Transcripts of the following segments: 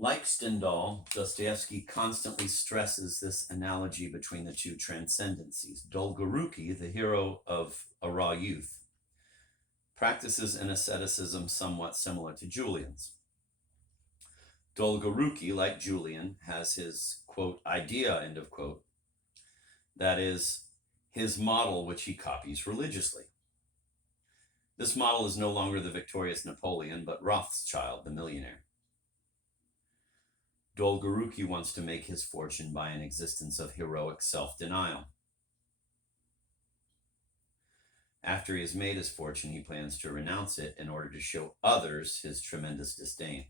Like Stendhal, Dostoevsky constantly stresses this analogy between the two transcendencies. Dolgoruki, the hero of A Raw Youth, practices an asceticism somewhat similar to Julian's. Dolgoruki, like Julian, has his, quote, idea, end of quote, that is, his model which he copies religiously. This model is no longer the victorious Napoleon, but Rothschild, the millionaire. Dolgoruki wants to make his fortune by an existence of heroic self-denial. After he has made his fortune, he plans to renounce it in order to show others his tremendous disdain.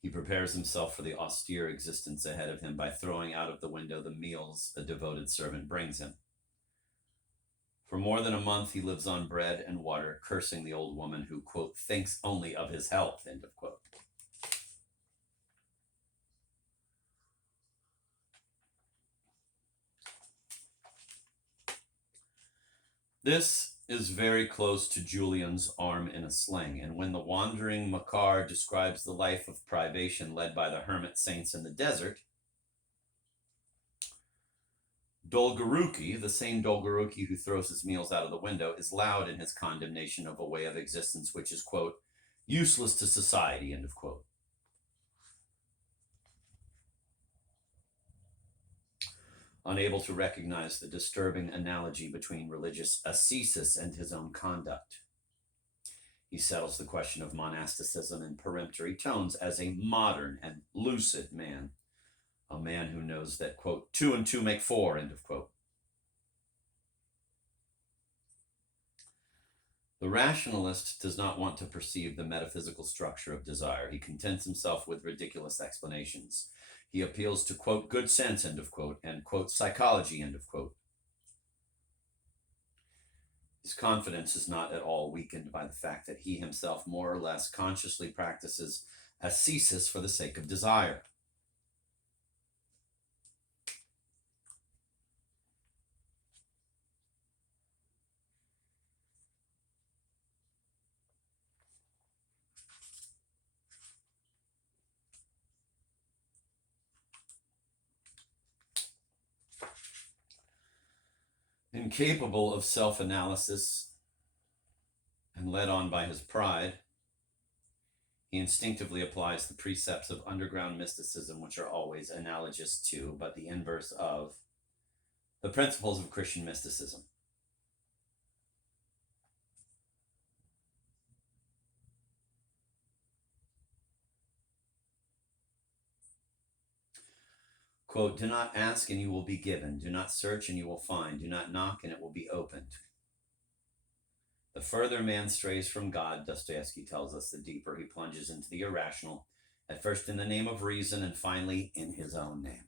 He prepares himself for the austere existence ahead of him by throwing out of the window the meals a devoted servant brings him. For more than a month, he lives on bread and water, cursing the old woman who, quote, thinks only of his health, end of quote. This is very close to Julian's Arm in a Sling, and when the wandering Makar describes the life of privation led by the hermit saints in the desert, Dolgoruki, the same Dolgoruki who throws his meals out of the window, is loud in his condemnation of a way of existence which is, quote, useless to society, end of quote. Unable to recognize the disturbing analogy between religious ascesis and his own conduct, he settles the question of monasticism in peremptory tones as a modern and lucid man, a man who knows that, quote, 2 and 2 make 4, end of quote. The rationalist does not want to perceive the metaphysical structure of desire. He contents himself with ridiculous explanations. He appeals to, quote, good sense, end of quote, and, quote, psychology, end of quote. His confidence is not at all weakened by the fact that he himself more or less consciously practices ascesis for the sake of desire. Incapable of self-analysis and led on by his pride, he instinctively applies the precepts of underground mysticism, which are always analogous to, but the inverse of, the principles of Christian mysticism. Quote, do not ask and you will be given. Do not search and you will find. Do not knock and it will be opened. The further man strays from God, Dostoevsky tells us, the deeper he plunges into the irrational, at first in the name of reason and finally in his own name.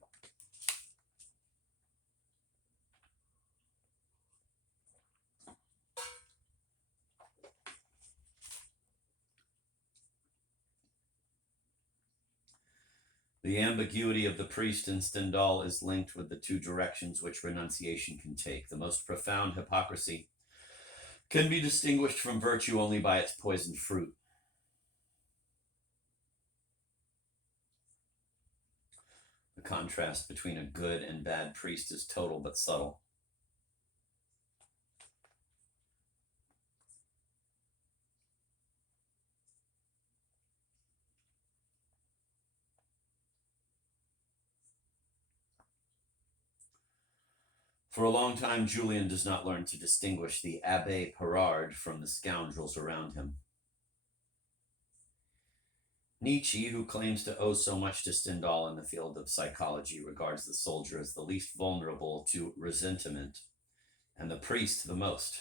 The ambiguity of the priest in Stendhal is linked with the two directions which renunciation can take. The most profound hypocrisy can be distinguished from virtue only by its poisoned fruit. The contrast between a good and bad priest is total but subtle. For a long time, Julian does not learn to distinguish the Abbé Pirard from the scoundrels around him. Nietzsche, who claims to owe so much to Stendhal in the field of psychology, regards the soldier as the least vulnerable to resentment and the priest the most.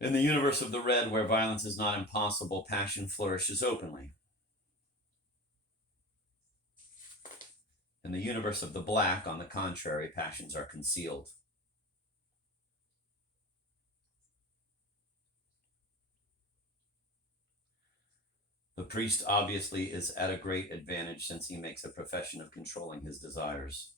In the universe of the red, where violence is not impossible, passion flourishes openly. In the universe of the black, on the contrary, passions are concealed. The priest obviously is at a great advantage since he makes a profession of controlling his desires.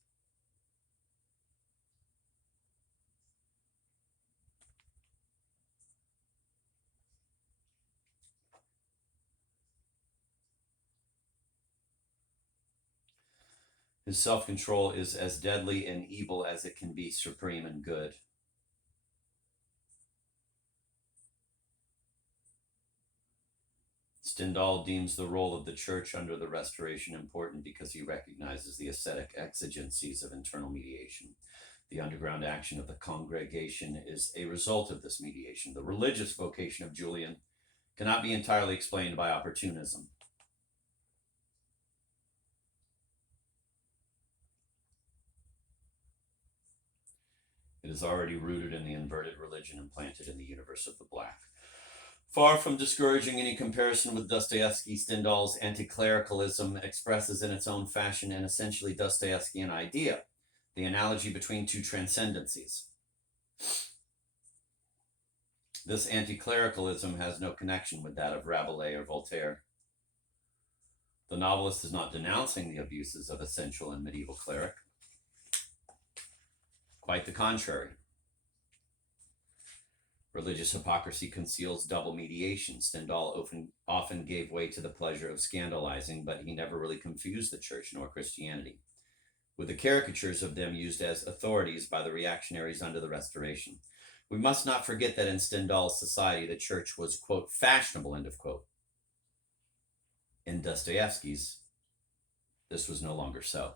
His self-control is as deadly and evil as it can be supreme and good. Stendhal deems the role of the church under the Restoration important because he recognizes the ascetic exigencies of internal mediation. The underground action of the congregation is a result of this mediation. The religious vocation of Julian cannot be entirely explained by opportunism. It is already rooted in the inverted religion implanted in the universe of the black. Far from discouraging any comparison with Dostoevsky, Stendhal's anti-clericalism expresses in its own fashion an essentially Dostoevskian idea, the analogy between two transcendencies. This anti-clericalism has no connection with that of Rabelais or Voltaire. The novelist is not denouncing the abuses of a sensual and medieval cleric. Quite the contrary. Religious hypocrisy conceals double mediation. Stendhal often gave way to the pleasure of scandalizing, but he never really confused the church nor Christianity, with the caricatures of them used as authorities by the reactionaries under the Restoration. We must not forget that in Stendhal's society, the church was, quote, fashionable, end of quote. In Dostoevsky's, this was no longer so.